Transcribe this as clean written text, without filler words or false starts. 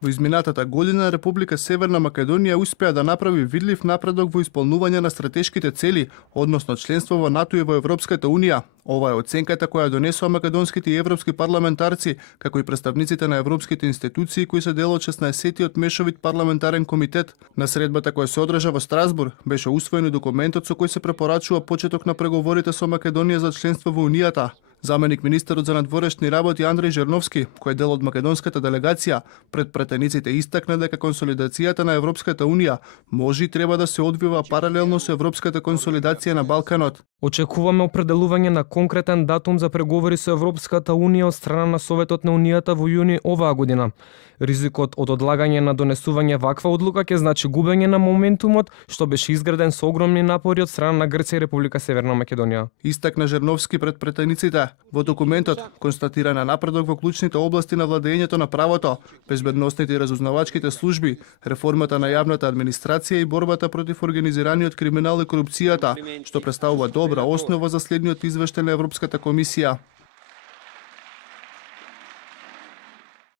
Во изминатата година Република Северна Македонија успеа да направи видлив напредок во исполнување на стратешките цели, односно членство во НАТО и во Европската Унија. Ова е оценката која донесоа македонските и европски парламентарци, како и представниците на европските институции кои се дел од 16-тиот мешовит парламентарен комитет. На средбата која се одржа во Страсбург беше усвоен документот со кој се препорачува почеток на преговорите со Македонија за членство во Унијата. Заменик министерот за надворешни работи Андреј Жерновски, кој е дел од македонската делегација, пред претениците истакна дека консолидацијата на Европската Унија може и треба да се одвива паралелно со европската консолидација на Балканот. Очекуваме определување на конкретен датум за преговори со Европската Унија од страна на Советот на Унијата во јуни оваа година. Ризикот од одлагање на донесување ваква одлука ќе значи губење на моментумот што беше изграден со огромни напори од страна на Грција и Република Северна Македонија. Истакна Жерновски пред претениците. Во документот констатирана напредок во клучните области на владењето на правото, безбедносните и разузнавачките служби, реформата на јавната администрација и борбата против организираниот криминал и корупцијата, што представува добра основа за следниот извештај на Европската комисија.